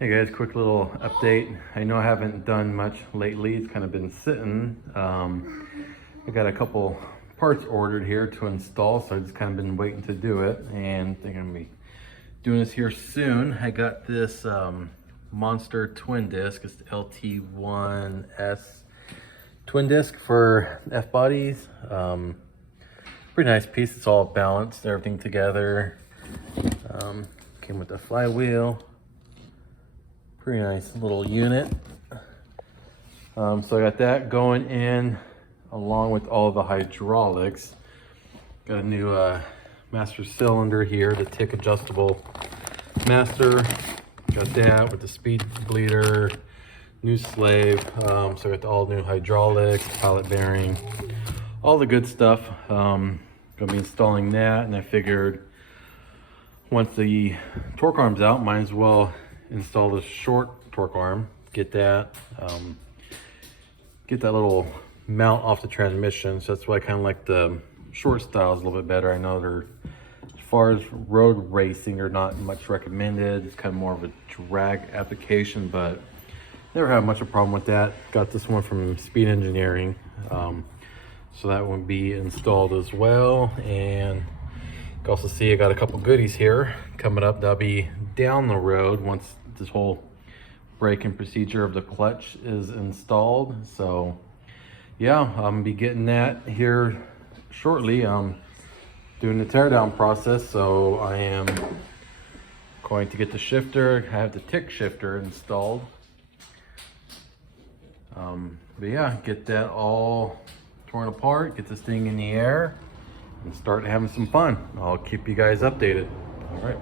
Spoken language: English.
Hey guys, quick little update. I know I haven't done much lately. It's kind of been sitting. I got a couple parts ordered here to install, so I've just kind of been waiting to do it, and I think I'm gonna be doing this here soon. I got this Monster twin disc. It's the LT1-S twin disc for F bodies. Pretty nice piece. It's all balanced, everything together. Came with the flywheel. Pretty nice little unit. So I got that going in along with all the hydraulics. Got a new master cylinder here, the tick adjustable master. Got that with the speed bleeder, new slave. So I got all new hydraulics, pallet bearing, all the good stuff. Gonna be installing that, and I figured once the torque arm's out, might as well install the short torque arm, get that little mount off the transmission. So that's why I kind of like the short styles a little bit better. I know they're, as far as road racing, they're not much recommended. It's kind of more of a drag application, but never had much of a problem with that. Got this one from Speed Engineering, so that will be installed as well. And you can also see I got a couple goodies here coming up. That'll be down the road once this whole braking procedure of the clutch is installed. So yeah, I'm gonna be getting that here shortly. Doing the teardown process, so I am going to get the shifter. I have the tick shifter installed. But yeah, get that all torn apart, get this thing in the air, and start having some fun. I'll keep you guys updated. All right.